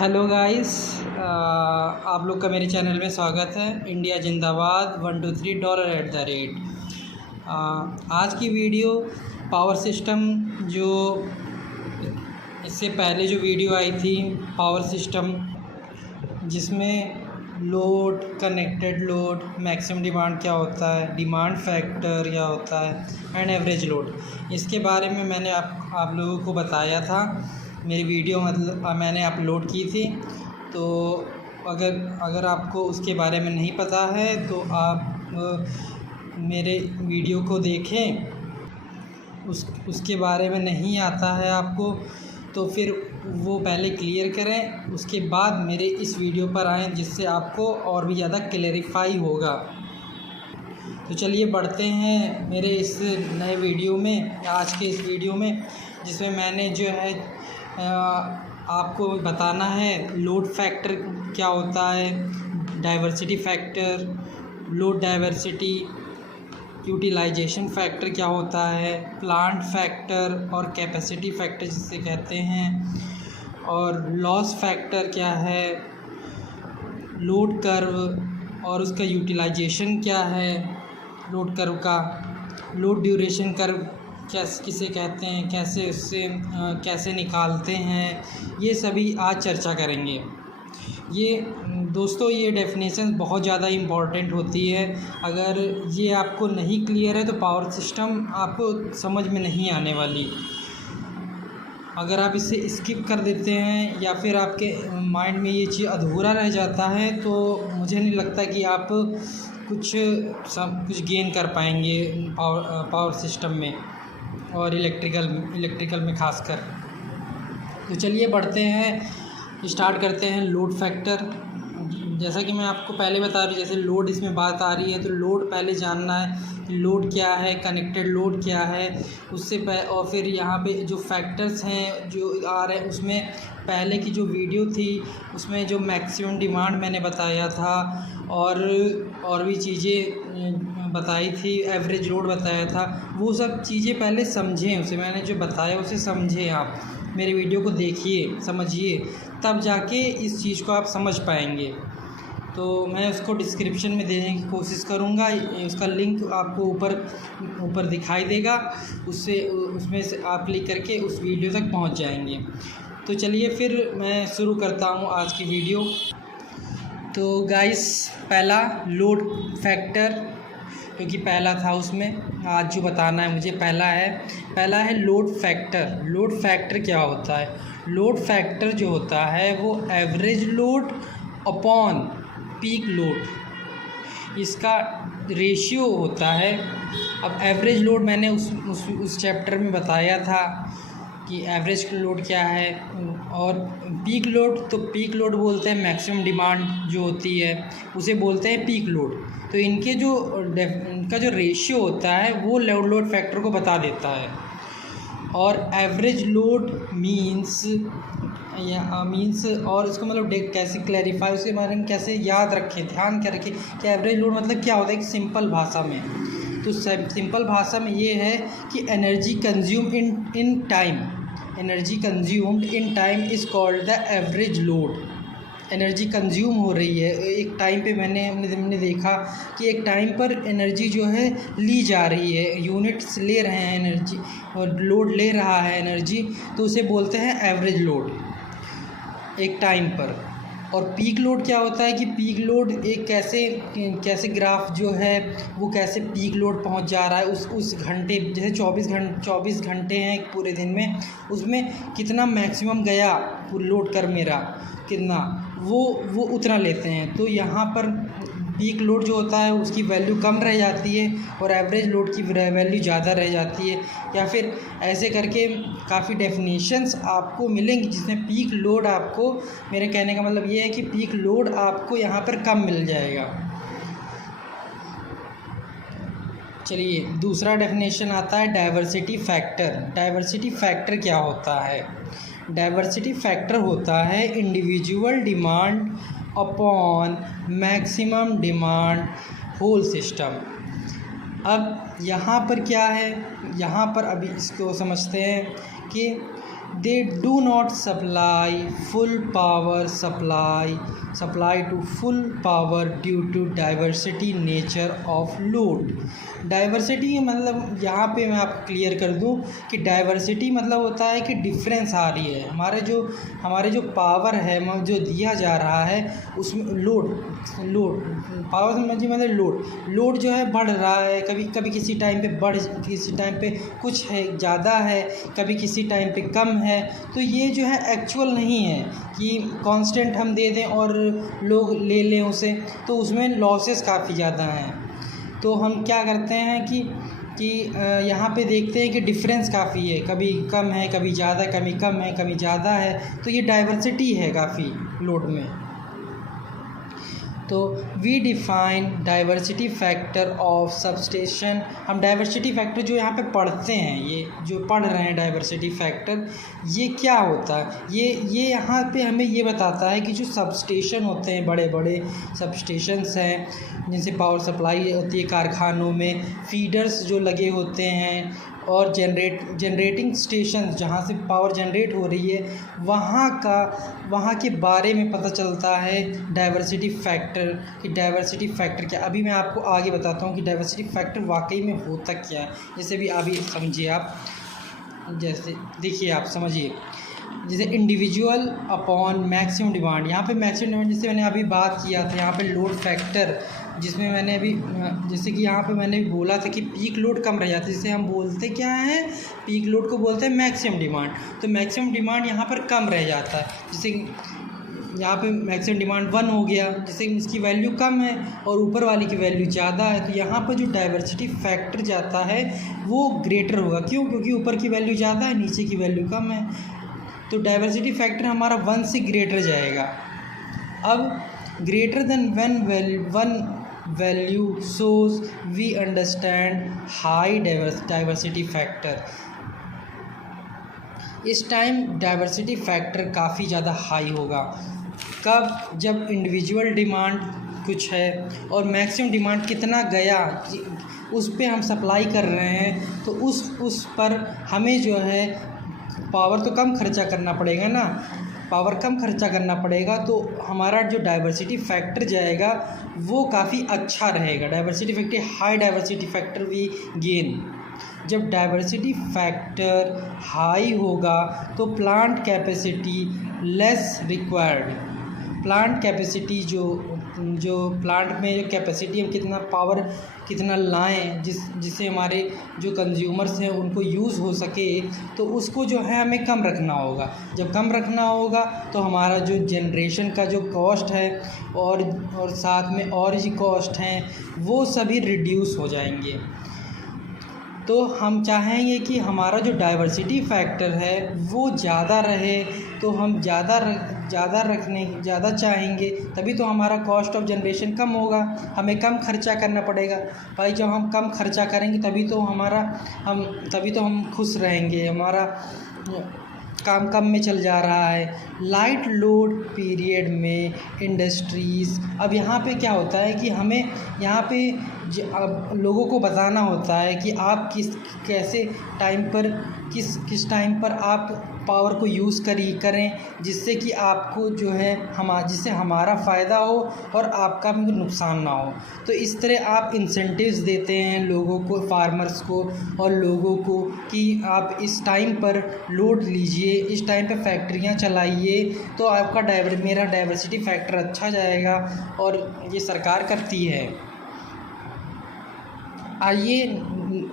Hello guys, आप लोग का मेरे चैनल में स्वागत है। इंडिया जिंदाबाद, 123 $@। आज की वीडियो पावर सिस्टम, जो इससे पहले जो वीडियो आई थी पावर सिस्टम, जिसमें load, connected load, maximum demand क्या होता है, डिमांड फैक्टर क्या होता है एंड एवरेज लोड, इसके बारे में मैंने आप लोगों को बताया था। मेरी वीडियो मैंने अपलोड की थी। तो अगर आपको उसके बारे में नहीं पता है तो आप मेरे वीडियो को देखें। उसके बारे में नहीं आता है आपको तो फिर वो पहले क्लियर करें, उसके बाद मेरे इस वीडियो पर आएँ, जिससे आपको और भी ज़्यादा क्लैरिफाई होगा। तो चलिए बढ़ते हैं मेरे इस नए वीडियो में, आज के इस वीडियो में, जिसमें मैंने जो है आपको बताना है लोड फैक्टर क्या होता है, diversity factor, load diversity, utilisation factor क्या होता है, प्लांट फैक्टर और कैपेसिटी फैक्टर जिसे कहते हैं, और लॉस फैक्टर क्या है, लोड कर्व और उसका यूटिलाइजेशन क्या है, लोड कर्व का, लोड ड्यूरेशन कर्व किसे कहते हैं, कैसे उससे कैसे निकालते हैं, ये सभी आज चर्चा करेंगे। ये दोस्तों, ये डेफिनेशन बहुत ज़्यादा इम्पॉर्टेंट होती है। अगर ये आपको नहीं क्लियर है तो पावर सिस्टम आपको समझ में नहीं आने वाली। अगर आप इसे स्किप कर देते हैं या फिर आपके माइंड में ये चीज़ अधूरा रह जाता है तो मुझे नहीं लगता कि आप कुछ गेन कर पाएंगे पावर सिस्टम में और इलेक्ट्रिकल में खासकर। तो चलिए बढ़ते हैं, स्टार्ट करते हैं लोड फैक्टर। जैसा कि मैं आपको पहले बता रही हूँ, जैसे लोड इसमें बात आ रही है तो लोड पहले जानना है कि लोड क्या है, कनेक्टेड लोड क्या है, और फिर यहाँ पे जो फैक्टर्स हैं जो आ रहे हैं, उसमें पहले की जो वीडियो थी उसमें जो मैक्सिमम डिमांड मैंने बताया था और भी चीज़ें बताई थी, एवरेज लोड बताया था, वो सब चीज़ें पहले समझें। उसे मैंने जो बताया उसे समझें, आप मेरे वीडियो को देखिए, समझिए, तब जाके इस चीज़ को आप समझ पाएंगे। तो मैं उसको डिस्क्रिप्शन में देने की कोशिश करूँगा, उसका लिंक आपको ऊपर दिखाई देगा, उसमें से आप क्लिक करके उस वीडियो तक पहुँच जाएंगे। तो चलिए फिर मैं शुरू करता हूँ आज की वीडियो। तो गाइस, पहला लोड फैक्टर, क्योंकि पहला था उसमें, आज जो बताना है मुझे पहला है लोड फैक्टर। लोड फैक्टर क्या होता है? लोड फैक्टर जो होता है वो average load upon peak load, इसका रेशियो होता है। अब एवरेज लोड मैंने उस चैप्टर में बताया था कि एवरेज लोड क्या है, और पीक लोड, तो पीक लोड बोलते हैं मैक्सिमम डिमांड जो होती है उसे बोलते हैं पीक लोड। तो इनका जो रेशियो होता है वो लोड फैक्टर को बता देता है। और एवरेज लोड मींस और इसको मतलब कैसे क्लैरिफाई, उसके बारे में कैसे याद रखें, ध्यान क्या रखें कि एवरेज लोड मतलब क्या होता है, एक सिंपल भाषा में। तो सिंपल भाषा में ये है कि energy consumed in time is called the average load. Energy consume हो रही है एक टाइम पे, हमने देखा कि एक टाइम पर एनर्जी जो है ली जा रही है, यूनिट्स ले रहे हैं एनर्जी, और लोड ले रहा है एनर्जी, तो उसे बोलते हैं एवरेज लोड एक टाइम पर। और पीक लोड क्या होता है कि पीक लोड एक कैसे ग्राफ जो है वो कैसे पीक लोड पहुंच जा रहा है उस घंटे, जैसे 24 घंटे हैं एक पूरे दिन में, उसमें कितना मैक्सिमम गया लोड कर मेरा कितना, वो उतना लेते हैं। तो यहाँ पर पीक लोड जो होता है उसकी वैल्यू कम रह जाती है और एवरेज लोड की वैल्यू ज़्यादा रह जाती है, या फिर ऐसे करके काफ़ी डेफिनेशंस आपको मिलेंगी जिसमें पीक लोड आपको, मेरे कहने का मतलब ये है कि पीक लोड आपको यहाँ पर कम मिल जाएगा। चलिए दूसरा डेफिनेशन आता है डाइवर्सिटी फैक्टर। डाइवर्सिटी फैक्टर क्या होता है? डाइवर्सिटी फैक्टर होता है individual demand upon maximum demand whole system. अब यहाँ पर क्या है, यहाँ पर अभी इसको समझते हैं कि they do not supply full power supply to full power due to diversity nature of load। Diversity मतलब यहाँ पे मैं आपको क्लियर कर दूँ कि डाइवर्सिटी मतलब होता है कि डिफरेंस आ रही है हमारे जो पावर है जो दिया जा रहा है उसमें लोड पावर समझिए मतलब लोड जो है बढ़ रहा है, कभी किसी टाइम पे किसी टाइम पे कुछ है ज़्यादा है, कभी किसी टाइम पे कम है। तो ये जो है एक्चुअल नहीं है कि कांस्टेंट हम दे दें और लोग ले लें उसे, तो उसमें लॉसेस काफ़ी ज़्यादा हैं। तो हम क्या करते हैं कि यहाँ पे देखते हैं कि डिफरेंस काफ़ी है, कभी कम है कभी ज़्यादा, कभी कम है कभी ज़्यादा है, तो ये डाइवर्सिटी है काफ़ी लोड में। तो we define diversity factor of substation. हम डाइवर्सिटी फैक्टर जो यहाँ पे पढ़ते हैं, ये जो पढ़ रहे हैं डाइवर्सिटी फैक्टर, ये क्या होता है, ये यहाँ पे हमें ये बताता है कि जो सबस्टेशन होते हैं, बड़े बड़े सबस्टेशंस हैं जिनसे पावर सप्लाई होती है कारखानों में, फीडर्स जो लगे होते हैं और जनरेटिंग स्टेशन जहाँ से पावर जनरेट हो रही है, वहाँ के बारे में पता चलता है डाइवर्सिटी फैक्टर कि डाइवर्सिटी फैक्टर क्या। अभी मैं आपको आगे बताता हूँ कि डाइवर्सिटी फैक्टर वाकई में होता क्या है। जैसे भी अभी समझिए आप, जैसे देखिए आप समझिए, जैसे इंडिविजुअल अपॉन मैक्सिमम डिमांड। यहाँ पे मैक्सिमम डिमांड जैसे मैंने अभी बात किया था, यहाँ पे लोड फैक्टर जिसमें मैंने अभी जैसे कि यहाँ पे मैंने बोला था कि पीक लोड कम रह जाता है, जिसे हम बोलते क्या है, पीक लोड को बोलते हैं मैक्सिमम डिमांड। तो मैक्सिमम डिमांड यहाँ पर कम रह जाता है, जैसे यहाँ पे मैक्सिमम डिमांड 1 हो गया, जैसे इसकी वैल्यू कम है और ऊपर वाली की वैल्यू ज़्यादा है, तो यहाँ पर जो डाइवर्सिटी फैक्टर जाता है वो ग्रेटर होगा। क्यों? क्योंकि ऊपर की वैल्यू ज़्यादा है, नीचे की वैल्यू कम है, तो डाइवर्सिटी फैक्टर हमारा 1 से ग्रेटर जाएगा। अब greater than one value shows we understand high diversity factor. इस टाइम डाइवर्सिटी फैक्टर काफ़ी ज़्यादा हाई होगा। कब? जब इंडिविजुअल डिमांड कुछ है और मैक्सिमम डिमांड कितना गया उस पे हम सप्लाई कर रहे हैं, तो उस पर हमें जो है पावर तो कम खर्चा करना पड़ेगा ना, पावर कम खर्चा करना पड़ेगा, तो हमारा जो डाइवर्सिटी फैक्टर जाएगा वो काफ़ी अच्छा रहेगा। Diversity factor, high diversity factor we gain. जब डाइवर्सिटी फैक्टर हाई होगा तो plant capacity less required. Plant capacity जो प्लांट में जो कैपेसिटी हम कितना लाएं जिससे हमारे जो कंज्यूमर्स हैं उनको यूज़ हो सके, तो उसको जो है हमें कम रखना होगा। जब कम रखना होगा तो हमारा जो जनरेशन का जो कॉस्ट है और साथ में और जी कॉस्ट हैं वो सभी रिड्यूस हो जाएंगे। तो हम चाहेंगे कि हमारा जो डाइवर्सिटी फैक्टर है वो ज़्यादा रहे, तो हम ज़्यादा चाहेंगे, तभी तो हमारा कॉस्ट ऑफ जनरेशन कम होगा, हमें कम खर्चा करना पड़ेगा। भाई जब हम कम खर्चा करेंगे तभी तो हम खुश रहेंगे, हमारा काम कम में चल जा रहा है। लाइट लोड पीरियड में इंडस्ट्रीज़, अब यहाँ पे क्या होता है कि हमें यहाँ पे अब लोगों को बताना होता है कि आप किस टाइम पर आप पावर को यूज़ करें जिससे कि आपको जो है जिससे हमारा फ़ायदा हो और आपका भी नुकसान ना हो। तो इस तरह आप इंसेंटिव्स देते हैं लोगों को, फार्मर्स को और लोगों को कि आप इस टाइम पर लोड लीजिए, इस टाइम पर फैक्ट्रियाँ चलाइए, तो आपका मेरा डाइवर्सिटी फैक्टर अच्छा जाएगा, और ये सरकार करती है। आइए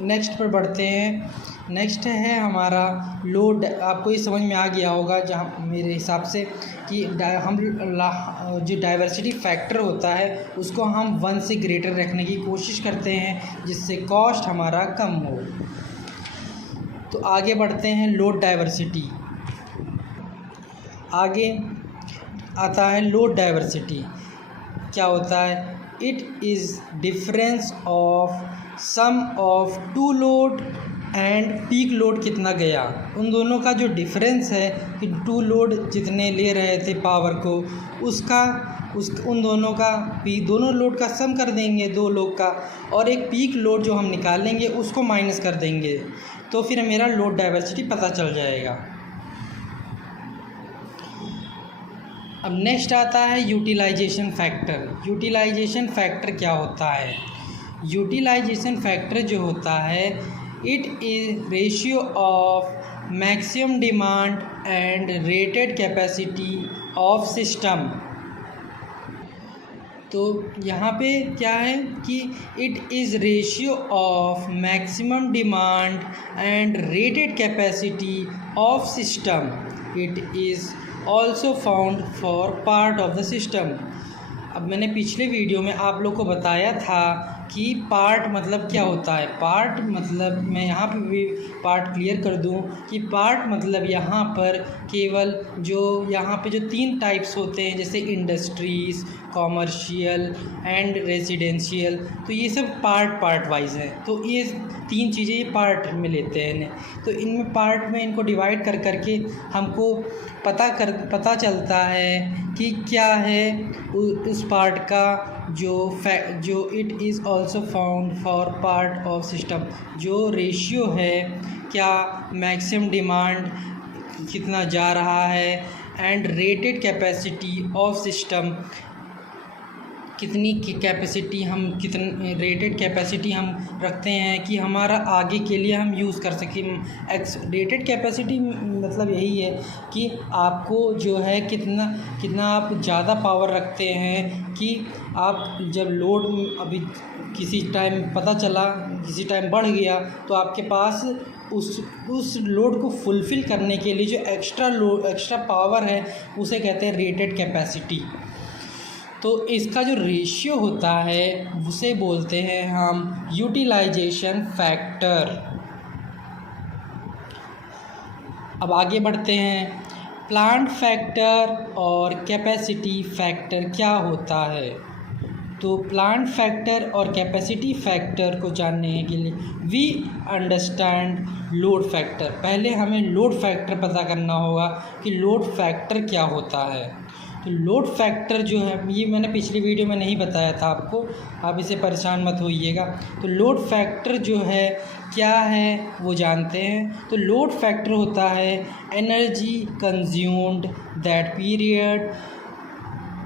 नेक्स्ट पर बढ़ते हैं। नेक्स्ट है हमारा लोड। आपको ये समझ में आ गया होगा जहाँ मेरे हिसाब से कि हम जो डाइवर्सिटी फैक्टर होता है उसको हम 1 से ग्रेटर रखने की कोशिश करते हैं जिससे कॉस्ट हमारा कम हो। तो आगे बढ़ते हैं लोड डाइवर्सिटी। आगे आता है लोड डाइवर्सिटी। क्या होता है? It is difference of sum of two load and peak load कितना गया, उन दोनों का जो डिफरेंस है कि टू लोड जितने ले रहे थे पावर को उन दोनों का दोनों लोड का सम कर देंगे, 2 लोग का, और एक पीक लोड जो हम निकालेंगे उसको माइनस कर देंगे, तो फिर मेरा लोड डाइवर्सिटी पता चल जाएगा। अब नेक्स्ट आता है यूटिलाइजेशन फैक्टर। यूटिलाइजेशन फैक्टर क्या होता है? यूटिलाइजेशन फैक्टर जो होता है, it is ratio of maximum demand and rated capacity of system. तो यहाँ पे क्या है कि it is ratio of maximum demand and rated capacity of system. It is also found for part of the system. अब मैंने पिछले video में आप लोग को बताया था कि पार्ट मतलब क्या होता है। पार्ट मतलब मैं यहाँ पे भी पार्ट क्लियर कर दूँ कि पार्ट मतलब यहाँ पर केवल जो यहाँ पे जो 3 टाइप्स होते हैं, जैसे इंडस्ट्रीज़, कॉमर्शियल एंड रेजिडेंशियल, तो ये सब पार्ट वाइज है। तो ये 3 चीज़ें ये पार्ट में लेते हैं इन्हें। तो इनमें पार्ट में इनको डिवाइड कर करके हमको पता चलता है कि क्या है उस पार्ट का जो it is also found for part of system. जो रेशियो है, क्या मैक्सिमम डिमांड कितना जा रहा है and rated capacity of system, कितनी कैपेसिटी हम रेटेड कैपेसिटी हम रखते हैं कि हमारा आगे के लिए हम यूज़ कर सकें। रेटेड कैपेसिटी मतलब यही है कि आपको जो है कितना आप ज़्यादा पावर रखते हैं कि आप जब लोड अभी किसी टाइम पता चला, किसी टाइम बढ़ गया, तो आपके पास उस लोड को फुलफ़िल करने के लिए जो एक्स्ट्रा पावर है उसे कहते हैं रेटेड कैपेसिटी। तो इसका जो रेशियो होता है उसे बोलते हैं हम यूटिलाइजेशन फैक्टर। अब आगे बढ़ते हैं। प्लांट फैक्टर और कैपेसिटी फैक्टर क्या होता है? तो प्लांट फैक्टर और कैपेसिटी फैक्टर को जानने के लिए वी अंडरस्टैंड लोड फैक्टर। पहले हमें लोड फैक्टर पता करना होगा कि लोड फैक्टर क्या होता है। तो लोड फैक्टर जो है, ये मैंने पिछली वीडियो में नहीं बताया था आपको, आप इसे परेशान मत होइएगा। तो लोड फैक्टर जो है क्या है वो जानते हैं। तो लोड फैक्टर होता है एनर्जी कंज्यूम्ड दैट पीरियड,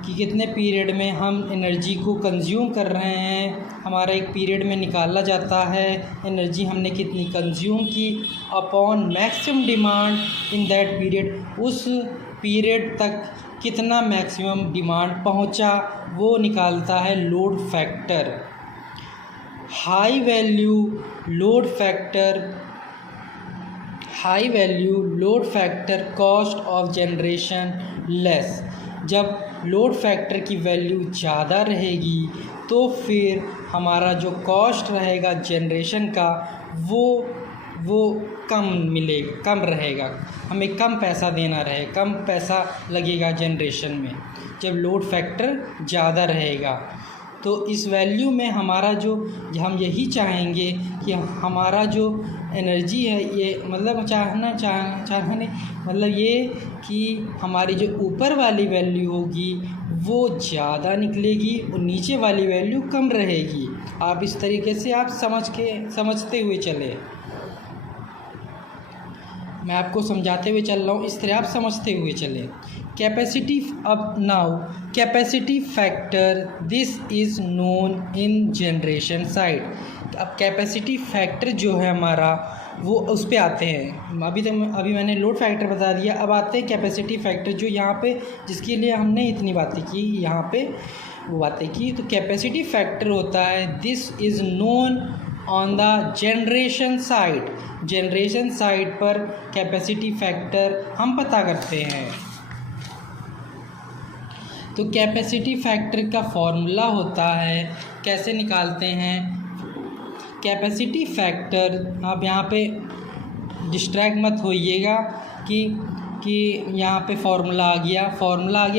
कि कितने पीरियड में हम एनर्जी को कंज्यूम कर रहे हैं, हमारा एक पीरियड में निकाला जाता है एनर्जी हमने कितनी कंज्यूम की, upon maximum demand in that period, उस पीरियड तक कितना मैक्सिमम डिमांड पहुंचा, वो निकालता है load factor. High value load factor cost of generation less. जब लोड फैक्टर की वैल्यू ज़्यादा रहेगी तो फिर हमारा जो कॉस्ट रहेगा जनरेशन का वो कम रहेगा, हमें कम पैसा देना रहे, कम पैसा लगेगा जनरेशन में जब लोड फैक्टर ज़्यादा रहेगा। तो इस वैल्यू में हमारा जो हम यही चाहेंगे कि हमारा जो एनर्जी है, ये मतलब चाहने मतलब ये कि हमारी जो ऊपर वाली वैल्यू होगी वो ज़्यादा निकलेगी और नीचे वाली वैल्यू कम रहेगी। आप इस तरीके से आप समझते हुए चले, मैं आपको समझाते हुए चल रहा हूँ, इस तरह आप समझते हुए चले। कैपेसिटी, अब now capacity factor, this is known in generation side. अब कैपेसिटी फैक्टर जो है हमारा वो उस पे आते हैं। अभी मैंने लोड फैक्टर बता दिया, अब आते हैं कैपेसिटी फैक्टर, जो यहाँ पे जिसके लिए हमने इतनी बातें की, यहाँ पे वो बातें की। तो कैपेसिटी फैक्टर होता है this is known on the generation side पर कैपेसिटी फैक्टर हम पता करते हैं। तो कैपेसिटी फैक्टर का फॉर्मूला होता है, कैसे निकालते हैं कैपेसिटी फैक्टर। आप यहाँ पे डिस्ट्रैक्ट मत होइएगा कि यहाँ पे फॉर्मूला आ गया,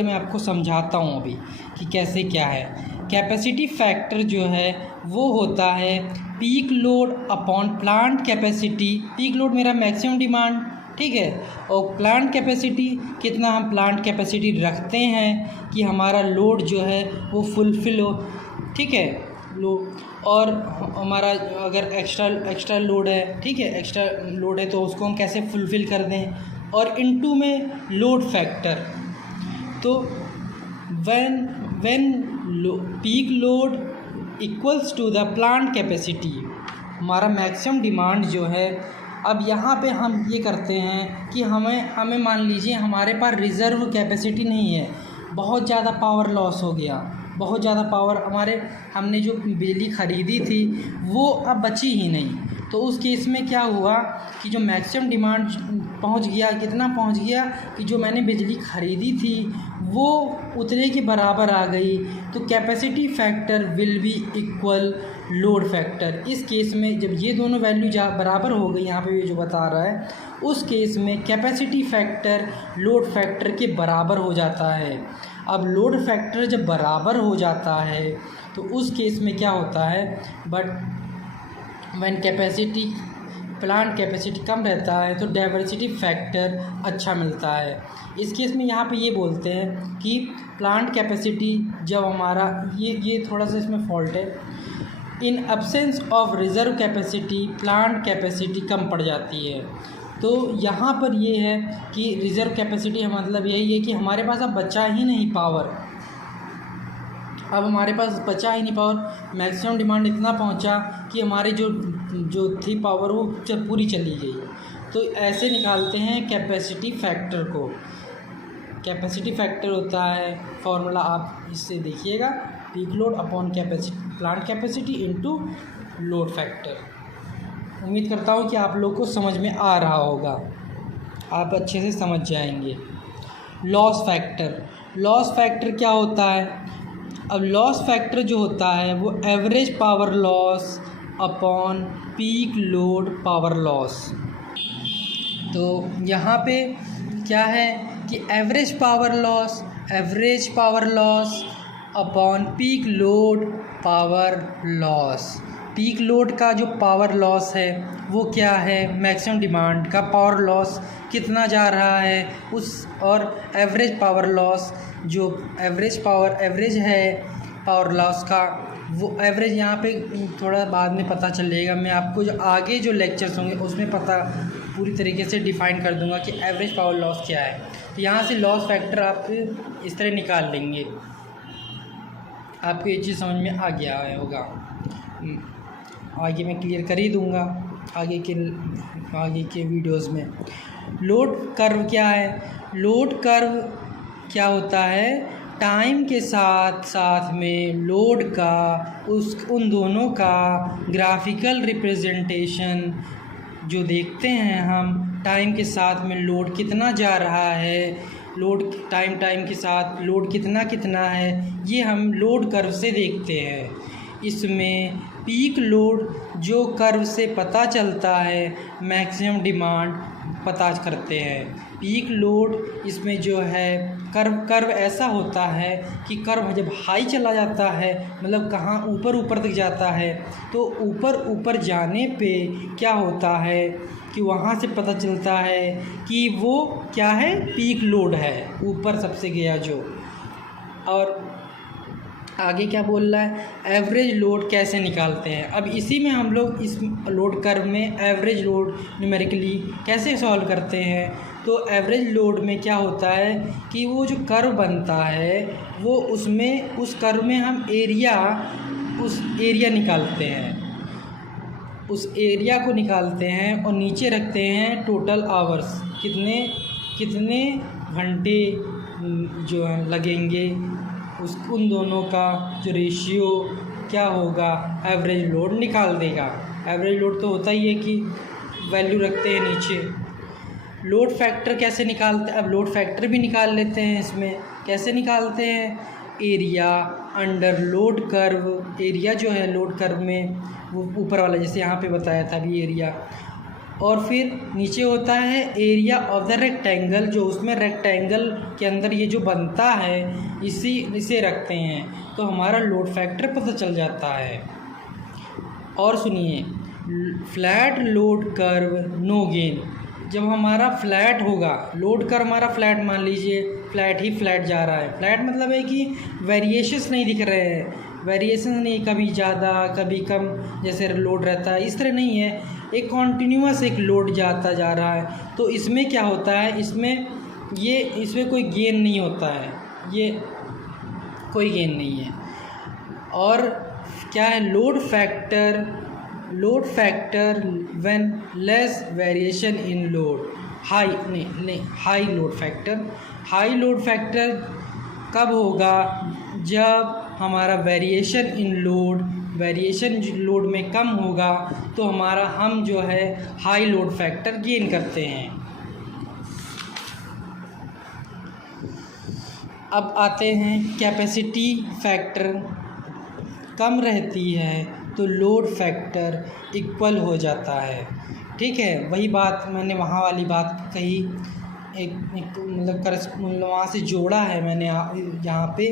मैं आपको समझाता हूँ अभी कि कैसे क्या है। कैपेसिटी फैक्टर जो है वो होता है peak load upon plant capacity. Peak load मेरा मैक्सिमम डिमांड, ठीक है, और प्लांट कैपेसिटी कितना हम प्लांट कैपेसिटी रखते हैं कि हमारा लोड जो है वो फुलफ़िल हो, ठीक है। और हमारा अगर एक्स्ट्रा लोड है, ठीक है, एक्स्ट्रा लोड है तो उसको हम कैसे फुलफ़िल कर दें, और इनटू में लोड फैक्टर। तो when peak load equals to the plant capacity, हमारा मैक्सिमम डिमांड जो है, अब यहाँ पे हम ये करते हैं कि हमें मान लीजिए हमारे पास रिज़र्व कैपेसिटी नहीं है, बहुत ज़्यादा पावर लॉस हो गया, बहुत ज़्यादा पावर हमने जो बिजली ख़रीदी थी वो अब बची ही नहीं। तो उस केस में क्या हुआ कि जो मैक्सिमम डिमांड पहुंच गया, कितना पहुंच गया कि जो मैंने बिजली ख़रीदी थी वो उतने के बराबर आ गई। तो capacity factor will be equal load factor. इस केस में जब ये दोनों वैल्यू बराबर हो गई, यहाँ पे ये जो बता रहा है, उस केस में कैपेसिटी फैक्टर लोड फैक्टर के बराबर हो जाता है। अब लोड फैक्टर जब बराबर हो जाता है तो उस केस में क्या होता है, but when capacity plant capacity कम रहता है तो डाइवर्सिटी फैक्टर अच्छा मिलता है। इस केस में यहाँ पे ये बोलते हैं कि प्लांट कैपेसिटी जब हमारा ये थोड़ा सा इसमें फॉल्ट है, in absence of reserve capacity plant capacity कम पड़ जाती है। तो यहाँ पर ये है कि रिज़र्व कैपेसिटी मतलब यही है कि हमारे पास अब बचा ही नहीं पावर, अब हमारे पास बचा ही नहीं पावर, मैक्सिमम डिमांड इतना पहुँचा कि हमारी जो थी पावर वो पूरी चली गई। तो ऐसे निकालते हैं कैपेसिटी फैक्टर को। कैपेसिटी फैक्टर होता है, फॉर्मूला आप इससे देखिएगा, peak load upon capacity plant capacity into load factor. उम्मीद करता हूँ कि आप लोग को समझ में आ रहा होगा, आप अच्छे से समझ जाएंगे। लॉस फैक्टर क्या होता है? अब लॉस फैक्टर जो होता है वो average power loss upon peak load power loss. तो यहाँ पे क्या है कि average power loss upon peak load power loss. Peak load का जो पावर लॉस है वो क्या है, मैक्सिमम डिमांड का पावर लॉस कितना जा रहा है उस, और एवरेज पावर लॉस जो एवरेज है पावर लॉस का, वो एवरेज यहाँ पे थोड़ा बाद में पता चलेगा, मैं आपको जो आगे जो लेक्चर्स होंगे उसमें पूरी तरीके से डिफ़ाइन कर दूंगा कि एवरेज पावर लॉस क्या है। तो यहाँ से लॉस फैक्टर आप इस तरह निकाल लेंगे, आपको ये चीज़ समझ में आ गया होगा। आगे मैं क्लियर कर ही दूंगा आगे के वीडियोस में। लोड कर्व क्या है? लोड कर्व क्या होता है, टाइम के साथ में लोड का उन दोनों का ग्राफिकल रिप्रेजेंटेशन जो देखते हैं हम, टाइम के साथ में लोड कितना जा रहा है, लोड टाइम के साथ लोड कितना है, ये हम लोड कर्व से देखते हैं। इसमें पीक लोड जो कर्व से पता चलता है, मैक्सिमम डिमांड पता करते हैं। पीक लोड इसमें जो है कर्व ऐसा होता है कि कर्व जब हाई चला जाता है, मतलब कहाँ ऊपर तक जाता है, तो ऊपर जाने पे क्या होता है कि वहाँ से पता चलता है कि वो क्या है, पीक लोड है, ऊपर सबसे गया जो। और आगे क्या बोल रहा है, एवरेज लोड कैसे निकालते हैं। अब इसी में हम लोग इस लोड कर्व में एवरेज लोड न्यूमेरिकली कैसे सॉल्व करते हैं। तो एवरेज लोड में क्या होता है कि वो जो कर्व बनता है वो उस कर्व में हम उस एरिया निकालते हैं, उस एरिया को निकालते हैं और नीचे रखते हैं टोटल आवर्स, कितने घंटे जो लगेंगे, उन दोनों का जो रेशियो क्या होगा, एवरेज लोड निकाल देगा। एवरेज लोड तो होता ही है कि वैल्यू रखते हैं नीचे। लोड फैक्टर कैसे निकालते हैं, अब लोड फैक्टर भी निकाल लेते हैं। इसमें कैसे निकालते हैं, area under load curve, area जो है लोड कर्व में वो ऊपर वाला जैसे यहाँ पे बताया था अभी एरिया, और फिर नीचे होता है एरिया ऑफ द रेक्टेंगल, जो उसमें रेक्टेंगल के अंदर ये जो बनता है इसे रखते हैं, तो हमारा लोड फैक्टर पता चल जाता है। और सुनिए, flat load curve no gain, जब हमारा फ्लैट होगा, लोड कर्व हमारा फ्लैट, मान लीजिए फ्लैट जा रहा है, फ्लैट मतलब है कि वेरिएशंस नहीं दिख रहे हैं, वेरिएशन नहीं, कभी ज़्यादा कभी कम जैसे लोड रहता है, इस तरह नहीं है, एक कॉन्टीन्यूअस एक लोड जाता जा रहा है। तो इसमें क्या होता है, इसमें कोई गेन नहीं होता है, कोई गेन नहीं है। और क्या है load factor when less variation in load, high load factor कब होगा, जब हमारा वेरिएशन लोड में कम होगा तो हम जो है हाई लोड फैक्टर गेन करते हैं। अब आते हैं कैपेसिटी फैक्टर कम रहती है तो लोड फैक्टर इक्वल हो जाता है। ठीक है, वही बात मैंने वहाँ वाली बात कही, एक मतलब वहाँ से जोड़ा है मैंने यहाँ पे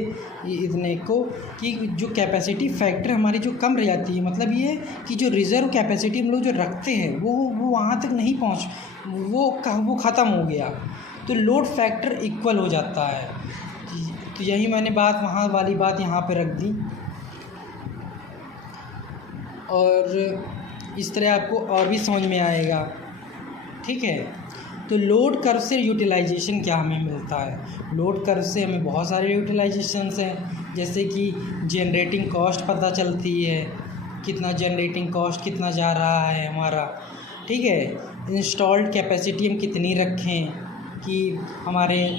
इतने को कि जो कैपेसिटी फैक्टर हमारी जो कम रह जाती है, मतलब ये कि जो रिज़र्व कैपेसिटी हम लोग जो रखते हैं वो वहाँ तक नहीं पहुँच, वो ख़त्म हो गया तो लोड फैक्टर इक्वल हो जाता है। तो यही मैंने बात वहाँ वाली बात यहाँ पे रख दी। और इस तरह आपको और भी समझ में आएगा। ठीक है, तो लोड कर्व से यूटिलाइजेशन क्या हमें मिलता है। लोड कर्व से हमें बहुत सारे यूटिलाइजेशंस हैं, जैसे कि जनरेटिंग कॉस्ट पता चलती है, कितना जनरेटिंग कॉस्ट कितना जा रहा है हमारा। ठीक है, इंस्टॉल्ड कैपेसिटी हम कितनी रखें कि हमारे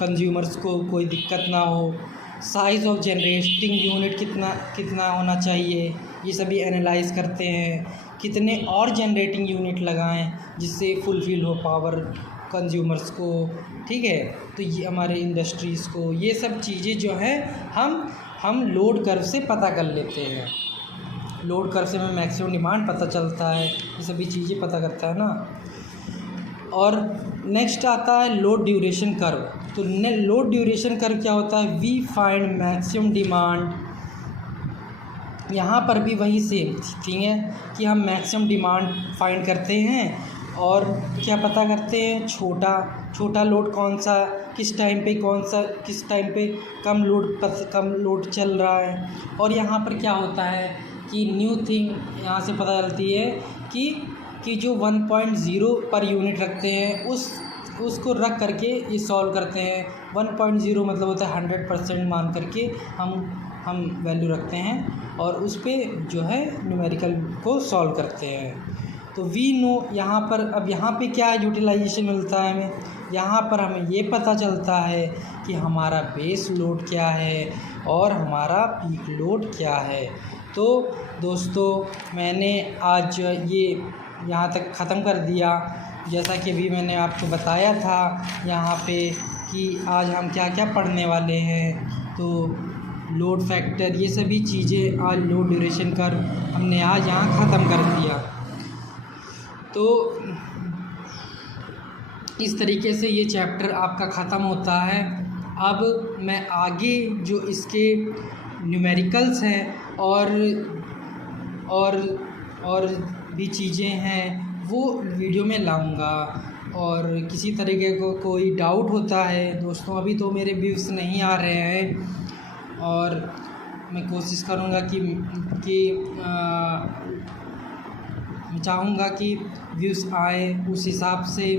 कंज्यूमर्स को कोई दिक्कत ना हो, साइज़ ऑफ जनरेटिंग यूनिट कितना होना चाहिए, ये सभी एनालाइज करते हैं। कितने और जनरेटिंग यूनिट लगाएं जिससे फुलफ़िल हो पावर कंज्यूमर्स को। ठीक है, तो ये हमारे इंडस्ट्रीज़ को, ये सब चीज़ें जो है हम लोड कर्व से पता कर लेते हैं। लोड कर्व से हमें मैक्सिमम डिमांड पता चलता है, ये सभी चीज़ें पता करता है ना। और नेक्स्ट आता है लोड ड्यूरेशन कर्व। तो लोड ड्यूरेशन कर्व क्या होता है, वी फाइंड मैक्सिमम डिमांड। यहाँ पर भी वही सेम थिंग है कि हम मैक्सिमम डिमांड फाइंड करते हैं और क्या पता करते हैं, छोटा लोड कौन सा, किस टाइम पे कम लोड चल रहा है। और यहाँ पर क्या होता है कि न्यू थिंग यहाँ से पता चलती है कि जो 1.0 पर यूनिट रखते हैं उसको रख करके ये सॉल्व करते हैं। 1.0 मतलब होता है 100% मान करके हम वैल्यू रखते हैं और उस पे जो है न्यूमेरिकल को सॉल्व करते हैं। तो वी नो यहाँ पर, अब यहाँ पे क्या यूटिलाइजेशन मिलता है हमें, यहाँ पर हमें ये पता चलता है कि हमारा बेस लोड क्या है और हमारा पीक लोड क्या है। तो दोस्तों मैंने आज ये यहाँ तक ख़त्म कर दिया। जैसा कि अभी मैंने आपको बताया था यहाँ पे कि आज हम क्या क्या पढ़ने वाले हैं, तो लोड फैक्टर ये सभी चीज़ें आज लोड ड्यूरेशन कर्व हमने आज यहाँ ख़त्म कर दिया। तो इस तरीके से ये चैप्टर आपका ख़त्म होता है। अब मैं आगे जो इसके न्यूमेरिकल्स हैं और भी चीज़ें हैं वो वीडियो में लाऊंगा। और किसी तरीके को कोई डाउट होता है दोस्तों, अभी तो मेरे व्यूज़ नहीं आ रहे हैं और मैं कोशिश करूँगा कि चाहूँगा कि व्यूज़ आए, उस हिसाब से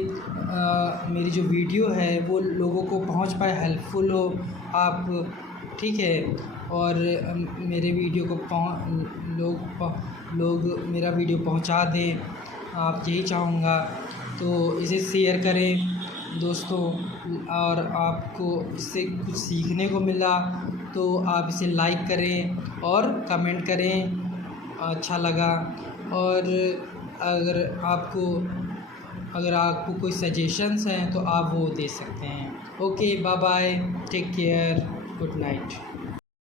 मेरी जो वीडियो है वो लोगों को पहुँच पाए, हेल्पफुल हो आप। ठीक है, और मेरे वीडियो को लोग मेरा वीडियो पहुँचा दें, आप यही चाहूँगा। तो इसे शेयर करें दोस्तों, और आपको इससे कुछ सीखने को मिला तो आप इसे लाइक करें और कमेंट करें अच्छा लगा। और अगर आपको कोई सजेशंस हैं तो आप वो दे सकते हैं। Okay, bye bye, take care, good night.